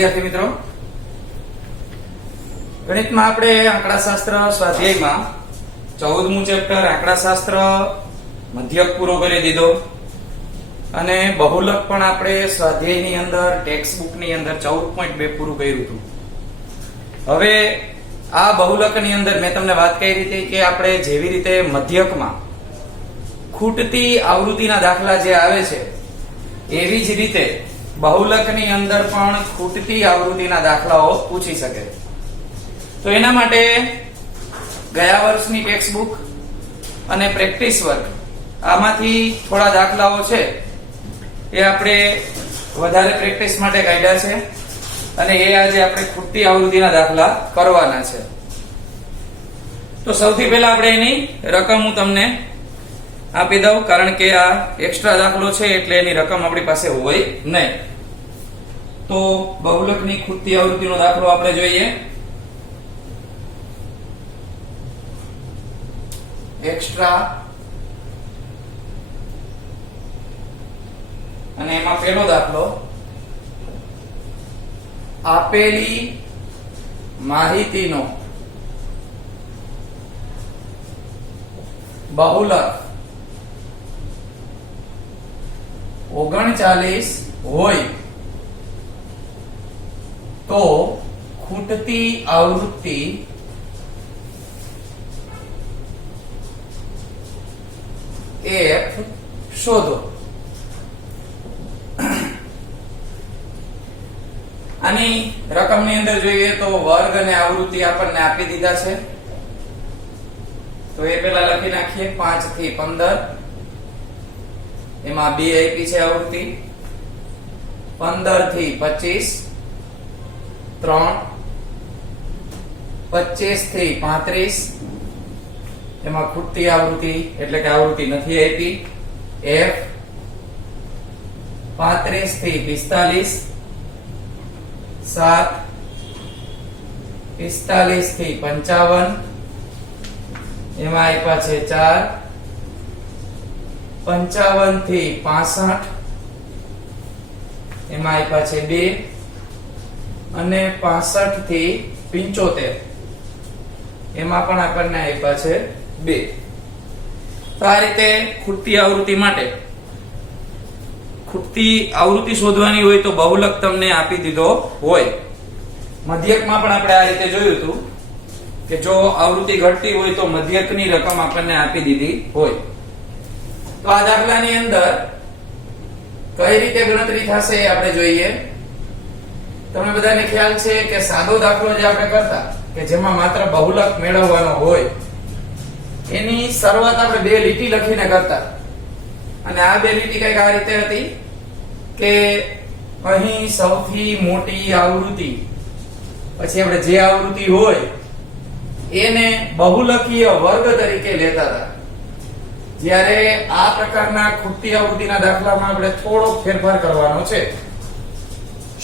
વિદ્યાર્થી મિત્રો, ગણિતમાં આપણે આંકડાશાસ્ત્ર સ્વાધ્યાયમાં 14મું ચેપ્ટર આંકડાશાસ્ત્ર મધ્યક પૂરો કરી દીધો અને બહુલક પણ આપણે સ્વાધ્યાયની અંદર ટેક્સ્ટ બુકની અંદર 14.2 પૂરું કર્યું હતું. હવે આ બહુલકની અંદર મેં તમને વાત કરી હતી કે આપણે જેવી રીતે મધ્યકમાં ખૂટતી આવૃત્તિના દાખલા જે આવે છે એવી જ રીતે બહુલકની અંદર પણ ખૂટતી આવૃત્તિના દાખલાઓ પૂછી શકે. તો એના માટે ગયા વર્ષની ટેક્સ્ટ બુક અને પ્રેક્ટિસ વર્ક આમાંથી થોડા દાખલાઓ છે એ આપણે વધારે પ્રેક્ટિસ માટે કાઢ્યા છે અને એ આજે આપણે ખૂટતી આવૃત્તિના દાખલા કરવાના છે. તો સૌથી પહેલા આપણે એની રકમ હું તમને આપી દઉં, કારણ કે આ એક્સ્ટ્રા દાખલો છે એટલે એની રકમ આપણી પાસે હોય નહીં. તો બહુલકની ખૂટતી આવૃત્તિનો દાખલો આપણે જોઈએ. એક્સ્ટ્રા અને એમાં પહેલો દાખલો, આપેલી માહિતીનો બહુલક 39 હોય તો ખૂટતી આવૃત્તિ F શોધો. આની રકમની અંદર જોઈએ તો વર્ગ અને આવૃત્તિ આપણને આપી દીધા છે. તો એ પેલા લખી નાખીએ. 5 થી 15 એમાં 2 આપી છે આવૃત્તિ. 15 થી 25 3, 25 થી 35 એમાં ખૂટતી આવૃત્તિ એટલે કે આવૃત્તિ નથી આપી F. 35 થી 45 7, 45 થી 55 એમાં આપ્યા છે 4, 55 થી 65 એમાં આપ્યા છે 2 અને 65 થી 75 એમાં પણ આપણને આપ્યા છે 2. તો આ રીતે ખૂટતી આવૃત્તિ માટે ખૂટતી આવૃત્તિ શોધવાની હોય તો બહુલક તમને આપી દીધો હોય. મધ્યકમાં પણ આપણે આ રીતે જોયું હતું કે જો આવૃત્તિ ઘટતી હોય તો મધ્યકની રકમ આપણને આપી દીધી હોય. તો આ દાખલાની અંદર કઈ રીતે ગણતરી થશે એ આપણે જોઈએ. તમને બધાને ખ્યાલ છે કે સાદો દાખલો જે આપણે કરતા કે જેમાં માત્ર બહુલક મેળવવાનો હોય એની શરૂઆત આપણે 2 લીટી લખીને કરતા અને આ 2 લીટી કઈક આ રીતે હતી કે અહીં સૌથી મોટી આવૃત્તિ પછી આપણે જે આવૃત્તિ હોય એને બહુલકીય વર્ગ તરીકે લેતા હતા. જ્યારે આ પ્રકારના ખૂટતી આવૃત્તિના દાખલામાં આપણે થોડો ફેરફાર કરવાનો છે.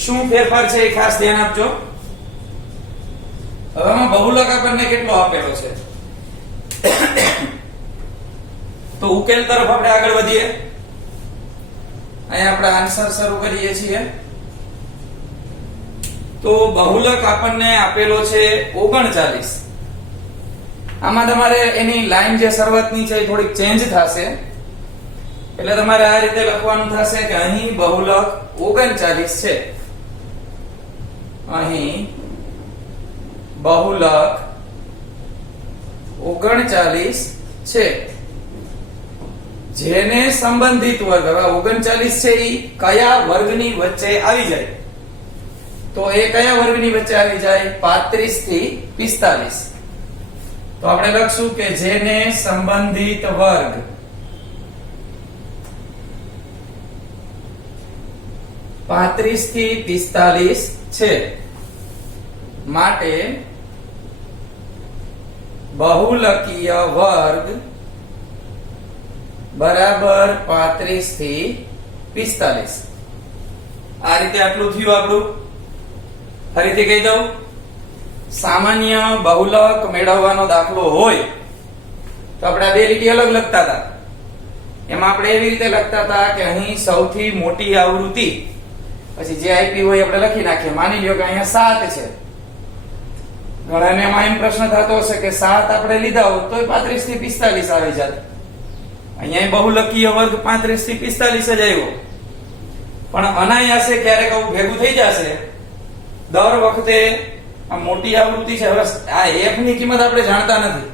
શું ફેરફાર છે એ ખાસ ધ્યાન આપજો. હવે આમાં બહુલક આપણને કેટલો આપેલો છે તો ઉકેલ તરફ આપણે આગળ વધીએ. અહીંયા આપણે આન્સર શરૂ કરીએ છીએ. તો બહુલક આપણને આપેલો છે 39. આમાં તમારે એની લાઈન જે શરૂઆતની છે એ થોડીક ચેન્જ થશે. એટલે તમારે આ રીતે લખવાનું થશે કે અહીં બહુલક 39 છે. અહીં બહુલક 39 છે જેને સંબંધિત વર્ગ, હવે 39 છે એ કયા વર્ગની વચ્ચે આવી જાય તો એ કયા વર્ગની વચ્ચે આવી જાય 35 થી 45. તો આપણે લખશું કે જેને સંબંધિત વર્ગ 35 થી 45 છે માટે બહુલકીય વર્ગ બરાબર 35 થી 45. આ રીતે આટલું થયું આપણું. ફરીથી કહી દઉં, સામાન્ય બહુલક મેળવવાનો દાખલો હોય તો આપણે 2 લીટી અલગ લખતા હતા. એમાં આપણે એવી રીતે લખતા હતા કે અહીં સૌથી મોટી આવૃત્તિ પછી જે આપ્યું હોય આપણે લખી નાખીએ. માની લ્યો કે અહીંયા 7 છે. ઘણાને એમાં એમ પ્રશ્ન થતો હશે કે 7 આપણે લીધા હોત તોય 35 થી 45 આવી જાત. અહીંયા બહુલકીય વર્ગ 35 થી 45 જ આવ્યો. પણ અનાયાસે ક્યારેક આવું ભેગું થઈ જશે. દર વખતે આ મોટી આવૃત્તિ છે. હવે આ f ની કિંમત આપણે જાણતા નથી,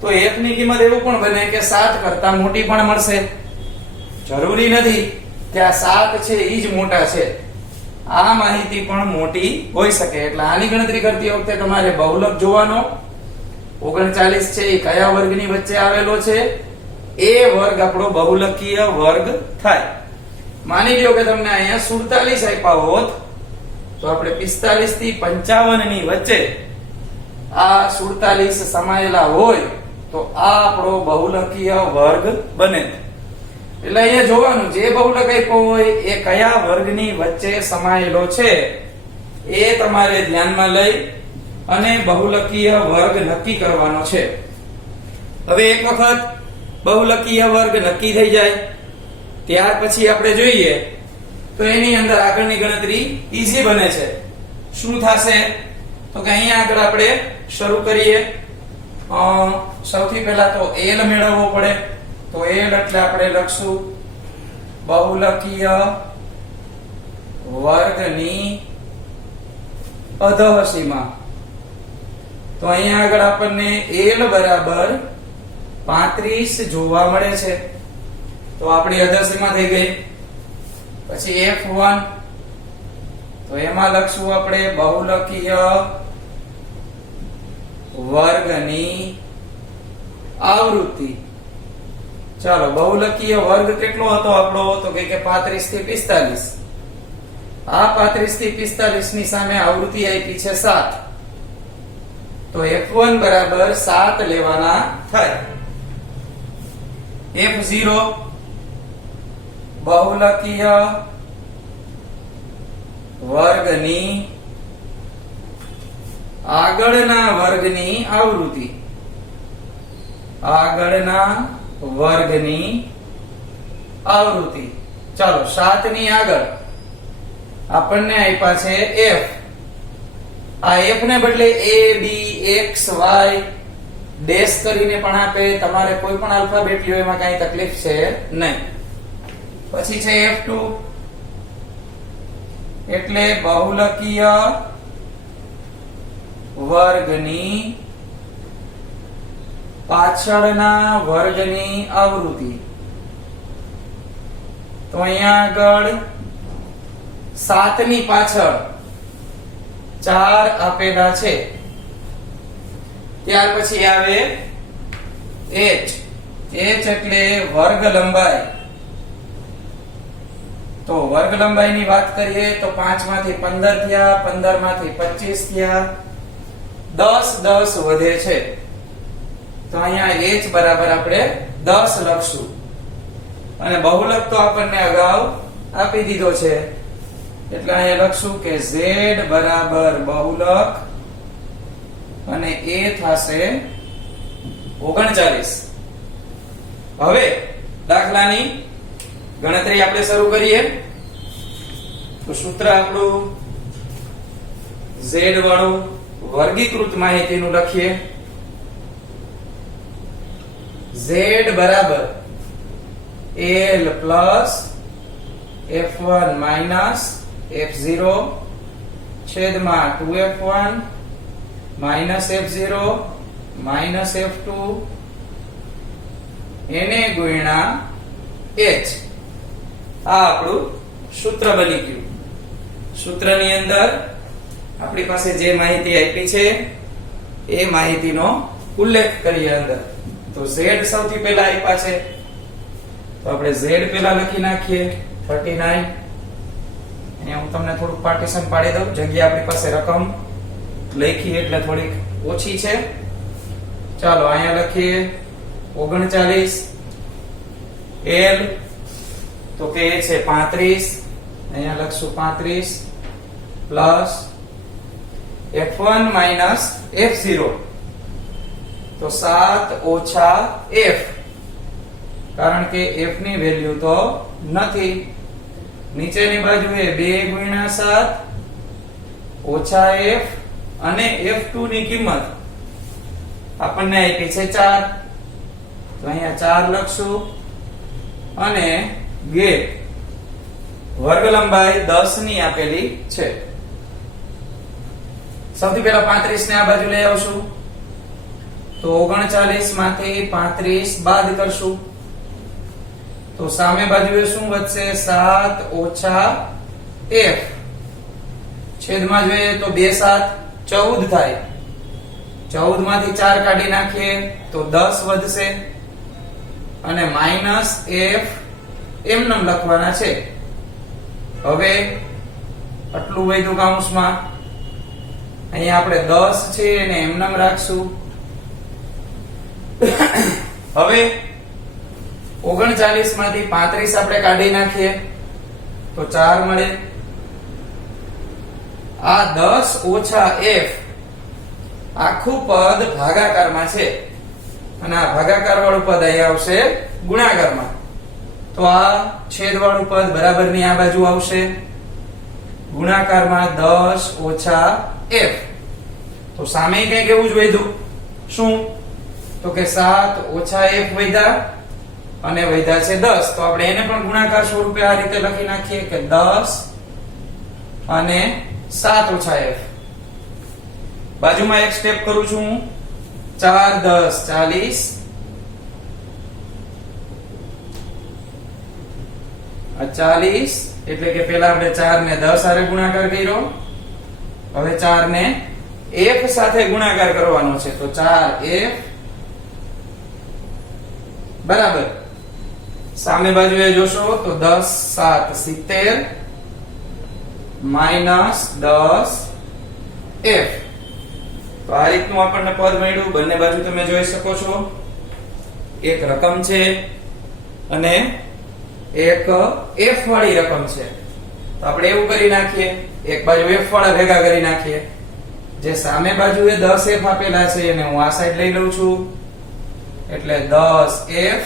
તો f ની કિંમત એવું પણ બને કે 7 કરતા મોટી પણ મળશે. જરૂરી નથી કે આ 7 છે ઈ જ મોટા છે. આ માહિતી પણ મોટી હોઈ શકે. એટલે આની ગણતરી કરતી વખતે તમારે બહુલક જોવાનો. 39 છે એ કયા વર્ગની વચ્ચે આવેલો છે? એ વર્ગ આપણો બહુલકીય વર્ગ થાય. માની લ્યો કે તમને અહીંયા 47 આપ્યા હોત તો આપણે 45 થી 55 ની વચ્ચે આ 47 સમાયેલા હોય તો આ આપણો બહુલકીય વર્ગ બને. એટલે અહીંયા જોવાનું જે બહુલક આપ્યો હોય એ કયા વર્ગની વચ્ચે સમાયેલો છે એ તમારે ધ્યાનમાં લઈ અને બહુલકીય વર્ગ નક્કી કરવાનો છે. હવે એક વખત બહુલકીય વર્ગ નક્કી થઈ જાય ત્યાર પછી આપણે જોઈએ તો એની અંદર આગળની ગણતરી ઈઝી બને છે. શું થશે તો કે અહીંયા આગળ આપણે શરૂ કરીએ. સૌથી પહેલા તો l મેળવવો પડે. તો l એટલે આપણે લખશું બહુલકીય વર્ગની અધઃ સીમા. તો અહીંયા આગળ આપણને l બરાબર 35 જોવા મળે છે. તો આપણી અધઃ સીમા થઈ ગઈ. પછી f1 તો એમાં લખશું આપણે બહુલકીય વર્ગની આવૃત્તિ. ચાલો બહુલકીય વર્ગ કેટલો હતો આપણો તો કે 35 થી 45. આ 35 થી 45 ની સામે આવૃત્તિ આપી છે 7. તો f1 બરાબર 7 લેવાના થાય. f0 બહુલકીય વર્ગની આગળના વર્ગની આવૃત્તિ. આગળના વર્ગની આવૃત્તિ. ચાલો 7 ની આગળ આપણને આપ્યા છે f. આ f ને બદલે a b x y dash કરીને પણ આપે. તમારે કોઈ પણ આલ્ફાબેટ લ્યો એમાં કઈ તકલીફ છે નહીં. પછી છે f2 એટલે બહુલકીય વર્ગની પાછળના વર્ગની આવૃત્તિ. તો અહીંયા આગળ 7 ની પાછળ 4 આપેલા છે. ત્યાર પછી આવે h. h એટલે વર્ગ લંબાઈ. તો વર્ગ લંબાઈની વાત કરીએ તો 5 માંથી 15 થયા, 15 માંથી 25 થયા, 10 10 વધે છે. તો અહીંયા h બરાબર આપણે 10 લખશું. અને બહુલક તો આપણને અગાઉ આપી દીધો છે એટલે અહીંયા લખશું કે z બરાબર બહુલક અને a થશે 39. હવે દાખલાની ગણતરી આપણે શરૂ કરીએ. તો સૂત્ર આપણું z વાળું વર્ગીકૃત માહિતીનું લખીએ. z બરાબર l plus f1 minus f0 છેદમાં 2f1 minus f0 minus f2 એને ગુણ્યા h. આ આપણું સૂત્ર બની ગયું. સૂત્રની અંદર આપણી પાસે જે માહિતી આપી છે એ માહિતીનો ઉલ્લેખ કરીએ અંદર. તો z સૌથી પહેલા આપ્યા છે તો આપણે z પહેલા લખી નાખીએ 39. અહીંયા હું તમને થોડું પાર્ટીશન પાડી દઉં. જગ્યા આપણી પાસે રકમ લખી એટલે થોડીક ઓછી છે. ચાલો અહીંયા લખીએ 39 l તો કે છે 35. અહીંયા લખશું 35 પ્લસ f1 માઇનસ f0 તો 7 ઓછા f. કારણ કે f ની વેલ્યુ તો નથી નીચેની બાજુએ 2 ગુણ્યા 7 ઓછા f અને f2 ની કિંમત આપણને આપી છે 4, તો અહીંયા 4 લખશું અને ગેપ વર્ગ લંબાઈ 10 ની આપેલી છે. સૌથી પહેલા 35 ને આ બાજુ લઈ આવશું, તો 39 માંથી 35 બાદ કરશું, તો સામે બાજુએ શું વધશે? 7 ઓછા f, છેદમાં જોઈએ તો 2 7 14 થાય, 14 માંથી 4 કાઢી નાખીએ તો 10 વધશે અને માઈનસ f એમનેમ લખવાના છે. હવે આટલું વધ્યું કૌંસમાં, અહીંયા આપણે 10 છે એને એમનેમ રાખશું. હવે 39 માંથી 35 આપણે કાઢી નાખીએ તો 4 મળે. આ 10 ઓછા f આખું પદ ભાગાકારમાં છે અને આ ભાગાકાર વાળું પદ અહીંયા આવશે ગુણાકારમાં, તો આ છેદ વાળું પદ બરાબરની આ બાજુ આવશે ગુણાકારમાં 10 ઓછા f. તો સામે કંઈક એવું જ વધ્યું, શું? તો કે 7 ઓછા f વધ્યા અને વધ્યા છે 10, તો આપણે એને પણ ગુણાકાર સ્વરૂપે આ રીતે લખી નાખીએ કે 10 અને 7 ઓછા f. બાજુમાં એક સ્ટેપ કરું છું હું, 4 10 40, આ 40 એટલે કે પહેલા આપણે 4 ને 10 સાથે ગુણાકાર કર્યો, હવે 4 ને f સાથે ગુણાકાર કરવાનો છે, તો 4f બરાબર. સામે બાજુએ જોશો તો 10 7 70 માઈનસ 10f. તો આ રીતનું આપણને પદ મળ્યું. બંને બાજુ તમે જોઈ શકો છો, એક રકમ છે અને એક f વાળી રકમ છે. તો આપણે એવું કરી નાખીએ, એક બાજુ f વાળા ભેગા કરી નાખીએ. જે સામે બાજુએ 10f આપેલા છે એને હું આ સાઈડ લઈ લઉં છું, એટલે 10f,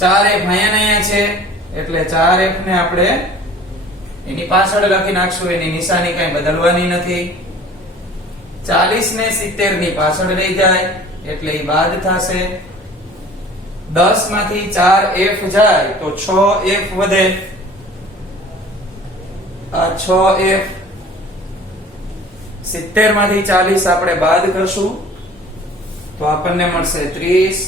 4f અહીંયા છે એટલે 4f ને આપણે એની પાછળ લખી નાખશું, એની નિશાની કઈ બદલવાની નથી. 40 ને 70 ની પાછળ લઈ જાય એટલે એ બાદ થશે. 10 માંથી 4f જાય તો 6f વધે, આ 6f. 70 માંથી 40 આપણે બાદ કરશું તો આપણને મળશે 30.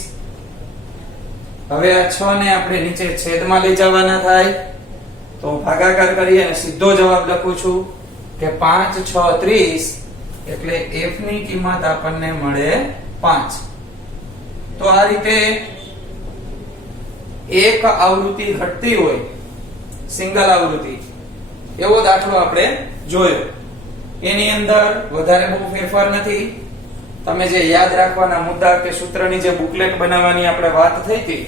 હવે આ 6 ને આપણે નીચે છેદમાં લઈ જવાના થાય, તો ભાગાકાર કરી અને સીધો જવાબ લખું છું કે 5 6 30, એટલે f ની કિંમત આપણને મળે 5. તો આ રીતે એક આવૃત્તિ ઘટતી હોય, સિંગલ આવૃત્તિ, એવો દાખલો આપણે જોયો. એની અંદર વધારે બહુ ફેરફાર નથી. તમે જે યાદ રાખવાના મુદ્દા કે સૂત્રની જે બુકલેટ બનાવવાની આપણે વાત થઈ હતી,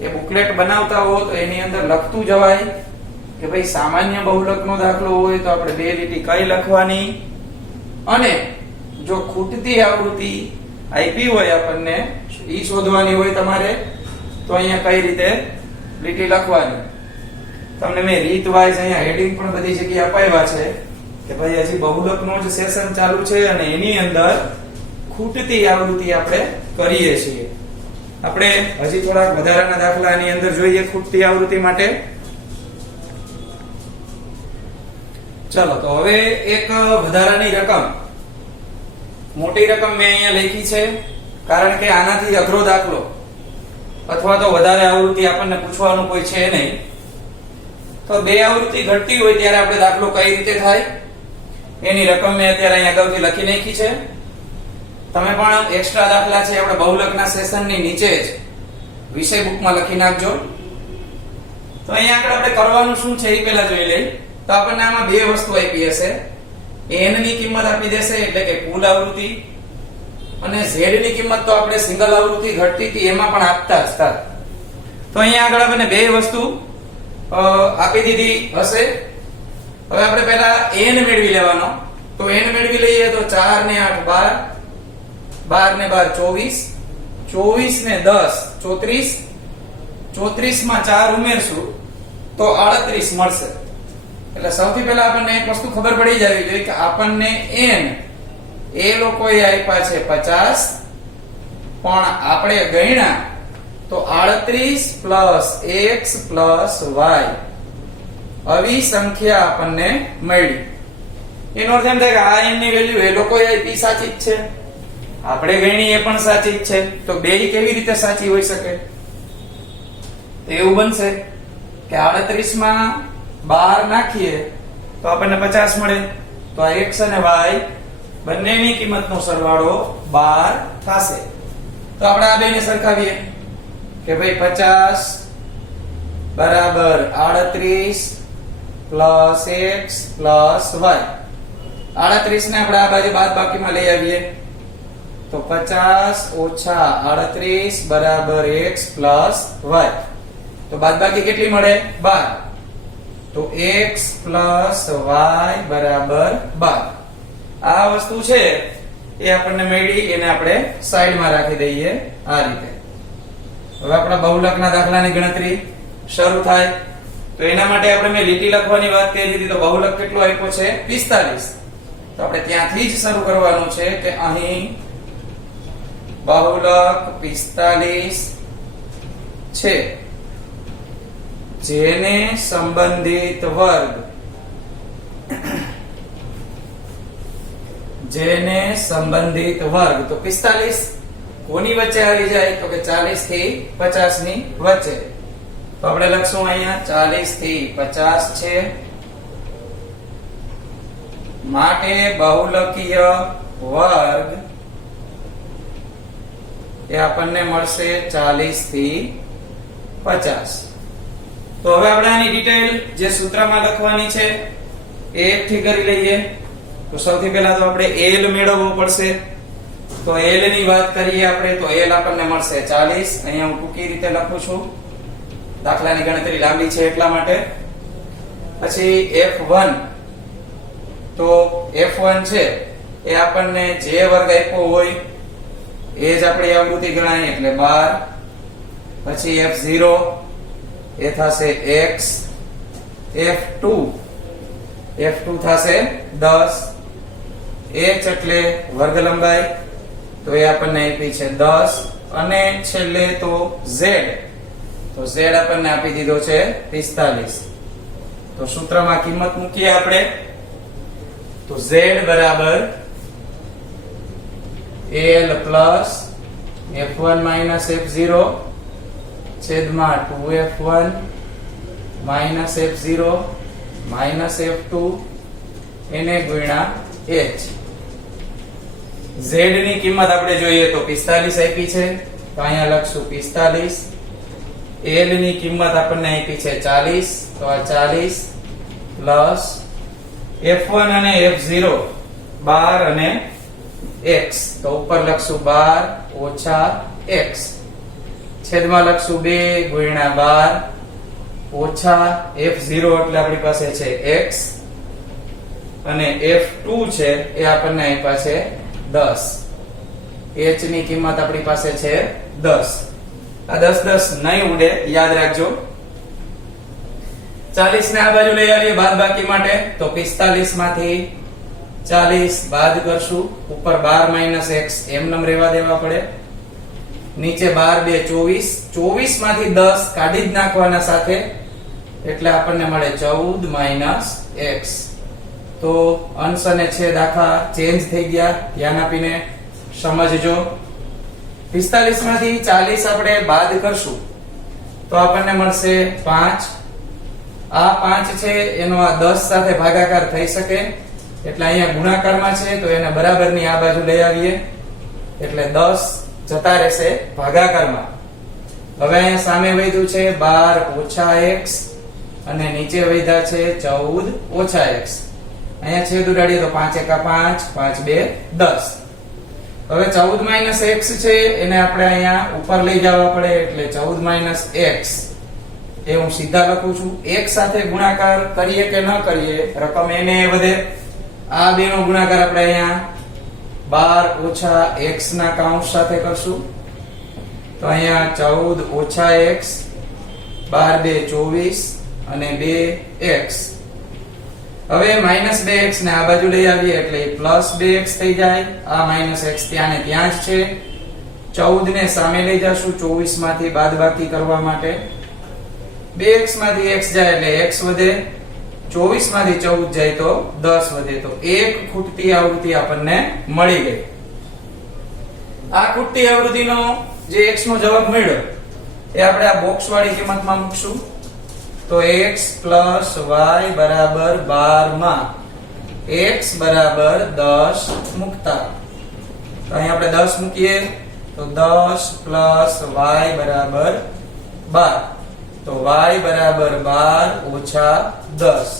એ બુકલેટ બનાવતા હો તો એની અંદર લખતું જવાય કે ભાઈ સામાન્ય બહુલકનો દાખલો હોય તો આપણે 2 લીટી કઈ લખવાની, અને જો ખૂટતી આવૃત્તિ આપી હોય આપણને ઈ શોધવાની હોય તમારે, તો અહીંયા કઈ રીતે લીટી લખવાની. તમને મેં રીત વાઇઝ અહીંયા હેડિંગ પણ બધી જગ્યાએ અપાવ્યા છે કે ભાઈ હજી બહુલકનો જ સેશન ચાલુ છે અને એની અંદર ખૂટતી આવૃત્તિ આપણે કરીએ છીએ. આપણે હજી થોડાક વધારાના દાખલા આની અંદર જોઈએ ખૂટતી આવૃત્તિ માટે. ચાલો, તો હવે એક વધારાની રકમ, મોટી રકમ મેં અહીંયા લખી છે કારણ કે આનાથી અઘરો દાખલો અથવા તો વધારે આવૃત્તિ આપણને પૂછવાનું કોઈ છે નહીં. તો 2 આવૃત્તિ ઘટતી હોય ત્યારે આપણે દાખલો કઈ રીતે થાય એની રકમ મેં અત્યારે અહીંયા અગાઉથી લખી નાખી છે. તમે પણ એક્સ્ટ્રા દાખલા છે આપણે બહુલકના સેશનની નીચે જ વિષય બુકમાં લખી નાખજો. તો અહીંયા આગળ આપણે કરવાનું શું છે એ પહેલા જોઈ લઈએ. તો આપણને આમાં 2 વસ્તુ આપી હશે, n ની કિંમત આપી દેશે એટલે કે કુલ આવૃત્તિ, અને z ની કિંમત તો આપણે સિંગલ આવૃત્તિ ઘટતી હતી એમાં પણ આપતા જ હતા. તો અહીંયા આગળ આપણને 2 વસ્તુ આપી દીધી હશે. હવે આપણે પહેલા n મેળવી લેવાનો. તો n મેળવી લઈએ તો 4 ને 8 12, 12 ને 12 24, 24 ને 10 34, 34 માં 4 ઉમેરશું તો 38 મળશે. એટલે સૌથી પહેલા આપણને એક વસ્તુ ખબર પડી જવી જોઈએ કે આપણને n એ લોકોએ આપ્યા છે 50, પણ આપણે ગણ્યા તો 38 પ્લસ x પ્લસ y આવી સંખ્યા આપણને મળી. એનો અર્થ એમ થાય કે આ n ની વેલ્યુ એ લોકોએ આપી સાચી જ છે, આપણે ગણી એ પણ સાચી જ છે. તો બેય કેવી રીતે સાચી હોઈ શકે? તો એવું બનશે કે 38 માં 12 નાખીએ તો આપણને 50 મળે. તો આ x અને y બંનેની કિંમતનો સરવાળો 12 થશે. તો આપણે આ બેને સરખાવીએ કે ભાઈ 50 બરાબર 38 પ્લસ x પ્લસ y. 38 ને આપણે આ બાજુ બાદબાકીમાં લઈ આવીએ તો 50 ઓછા 38 બરાબર x પ્લસ y. તો બાદબાકી કેટલી મળે? 12. તો x પ્લસ y બરાબર 12. આ વસ્તુ છે એ આપણને મળી, એને આપણે સાઈડમાં રાખી દઈએ આ રીતે. હવે આપણા બહુલકના દાખલાની ગણતરી શરૂ થાય. તો એના માટે આપણે મેં લીટી લખવાની વાત કરી દીધી. તો બહુલક કેટલો આપ્યો છે? 45. તો આપણે ત્યાંથી જ શરૂ કરવાનું છે કે અહીં બહુલક 45 છે જેને સંબંધિત વર્ગ તો 45 કોની વચ્ચે આવી જાય? તો કે 40 થી 50 ની વચ્ચે. તો આપણે લખશું અહીંયા 40 થી 50 છે, માટે બહુલકીય વર્ગ એ આપણને મળશે 40 થી 50. તો હવે આપણે આની ડિટેલ જે સૂત્રમાં લખવાની છે એ એકઠી કરી લઈએ. તો સૌથી પહેલા તો આપણે l મેળવવો પડશે. તો l ની વાત કરીએ આપણે તો l આપણને મળશે 40. અહીંયા હું ટૂંકી રીતે લખું છું, દાખલાની ગણતરી લાંબી છે એટલા માટે. પછી f1, તો f1 છે એ આપણને જે વર્ગ આપ્યો હોય એ જ આપણી આવૃત્તિ ગણાય એટલે 12. પછી f0 એ થશે x, f2 થશે 10, h એટલે વર્ગ લંબાઈ તો એ આપણને આપી છે 10, અને છેલ્લે તો z, તો z આપણને આપી દીધો છે 45. તો સૂત્રમાં કિંમત મૂકીએ આપણે તો z બરાબર l plus f1 minus f0 છેદમાં 2f1 minus f0 minus f2 એને ગુણ્યા h. z ની કિંમત આપણે જોઈએ તો 45 આપી છે, તો અહીંયા લખશું 45. l ની કિંમત આપણને આપી છે 40, તો આ 40 પ્લસ f1 અને f0 12 અને x, તો ઉપર લખશું 12 ઓછા x, છેદમાં લખશું 2 ગુણ્યા 12 ઓછા f0 એટલે આપણી પાસે છે x, અને f2 છે એ આપણને આપ્યા છે 10. h ની કિંમત આપણી પાસે છે 10. આ 10 નહીં ઉડે, યાદ રાખજો. 40 ને આ બાજુ લઈ આવીએ બાદબાકી માટે, તો 45 માંથી 40 બાદ કરશું, ઉપર 12 માઈનસ x એમનેમ રહેવા દેવા પડે, નીચે 12 2 24 માંથી 10 કાઢી જ નાખવાના સાથે, એટલે આપણને મળે 14 માઈનસ x. તો અંશ અને છેદ આખા ચેન્જ થઈ ગયા, ધ્યાન આપીને સમજજો. 45 માંથી 40 આપણે બાદ કરશું તો આપણને મળશે 5. આ 5 છે એનો આ 10 સાથે ભાગાકાર થઈ શકે, એટલે અહીંયા ગુણાકારમાં છે તો એને બરાબરની આ બાજુ લઈ આવીએ, એટલે 10 જતા રહેશે ભાગાકારમાં. હવે અહીંયા સામે વધ્યું છે 12 ઓછા x અને નીચે વધ્યા છે 14 ઓછા x. અહીંયા છેદ ઉડાડીએ તો 5 એકા 5, 5 2 10. હવે 14 માઈનસ x છે એને આપણે અહીંયા ઉપર લઈ જવા પડે, એટલે 14 માઈનસ x એ હું સીધા લખું છું. x સાથે ગુણાકાર કરીએ કે ન કરીએ, રકમ એને વધે. આ બે નો ગુણાકાર આપણે અહીંયા 12 ઓછા x ના કાઉન્સ સાથે કરશું, તો અહીંયા 14 ઓછા x, 12 2 24 અને 2x. હવે -2x ને આ બાજુ લઈ આવીએ એટલે +2x થઈ જાય. આ -x ત્યાં ને ત્યાં જ છે. 14 ને સામે લઈ જશું 24 માંથી બાદબાકી કરવા માટે. 2x માંથી x જાય એટલે x વધે. 24 માંથી 14 જાય તો 10 વધે. તો એક ખૂટતી આવૃત્તિ આપણને મળી ગઈ. આ ખૂટતી આવૃત્તિનો જે x નો જવાબ મળ્યો એ આપણે આ બોક્સ વાળી કિંમતમાં મૂકશું. તો x + y બરાબર 12 માં x બરાબર 10 મૂકતા તો અહીં આપણે 10 મૂકીએ તો 10 + y બરાબર 12. તો y બરાબર 12 ઓછા 10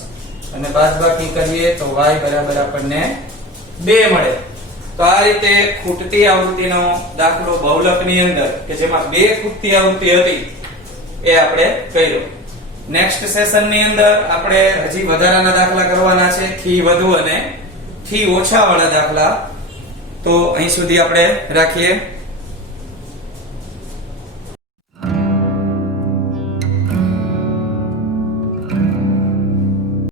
અને બાદબાકી કરીએ તો y બરાબર આપણને 2 મળે. તો આ રીતે ખૂટતી આવૃત્તિનો દાખલો બહુલકની અંદર કે જેમાં 2 ખૂટતી આવૃત્તિ હતી એ આપણે કર્યો. નેક્સ્ટ સેશનની અંદર આપણે હજી વધારાના દાખલા કરવાના છે, થી વધુ અને થી ઓછા વાળા દાખલા. તો અહીં સુધી આપણે રાખીએ.